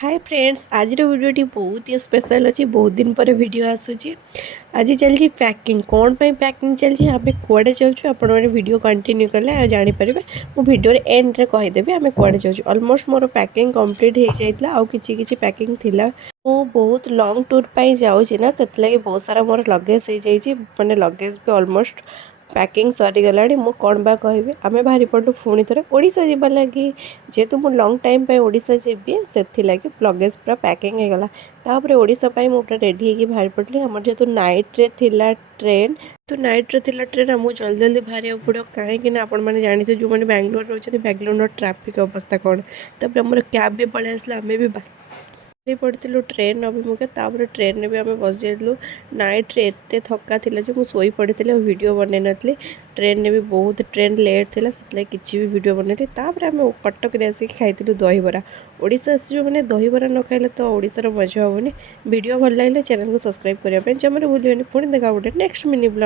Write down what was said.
Hi friends आज वीडियोटी बहुत ही special अच्छी बहुत दिन पर वीडियो आसूची आज चलती पैकिंग कौन पे पैकिंग चलती आम कड़े जाऊँ आप वीडियो कंटिन्यू कले जापर मु भिडियो एंड रे कहीदेवी आम कड़े जाऊँ अलमोस्ट मोर पैकिंग कंप्लीट हो जाता आउ कि पैकिंग थिला मु बहुत लॉन्ग टूर पर जाऊँगी ना से बहुत सारा मोर लगेज हो जाइए माने लगेज भी अलमोस्ट पैकिंग सरीगला मु कौन बा कहि आम बाहरी पड़ू पुणी थे ओडिशा जावा लगी जेहेतु मु लंग टाइम पे ओडिशा जीवी से लगी लगेज पूरा पैकिंग हो गला तापर ओडिशा मुझे रेडी होगी बाहरी पड़ी आम जेहेतु नाइट रे थिला ट्रेन तो नाइट रे थिला ट्रेन आमको जल्दी जल्दी बाहर पड़ो कहीं आपण मैंने जानते जो मैंने बैंगलोर रोचे बैंगलोर ट्राफिक अवस्था कौन तापर आम कैब भी पलि आसला आम भी पड़ू ट्रेन अभिमुखे तापर ट्रेन में भी आम बस जाइलु नाइट रे एते थका थिला जे मुई पड़ी वीडियो बन नी ट्रेन में भी बहुत ट्रेन लेट थिला से किसी भी वीडियो बन तापर आम कटक आसिक खाई दहीबरा ओडिशा आसी मैंने दहीबरा न खाइले तो ओडिशार मजा हेनी वीडियो भल लगे चैनल को सब्सक्राइब करने जमारे भूलिए पुणी देखा गोटे नेक्स्ट मिनी ब्लॉग।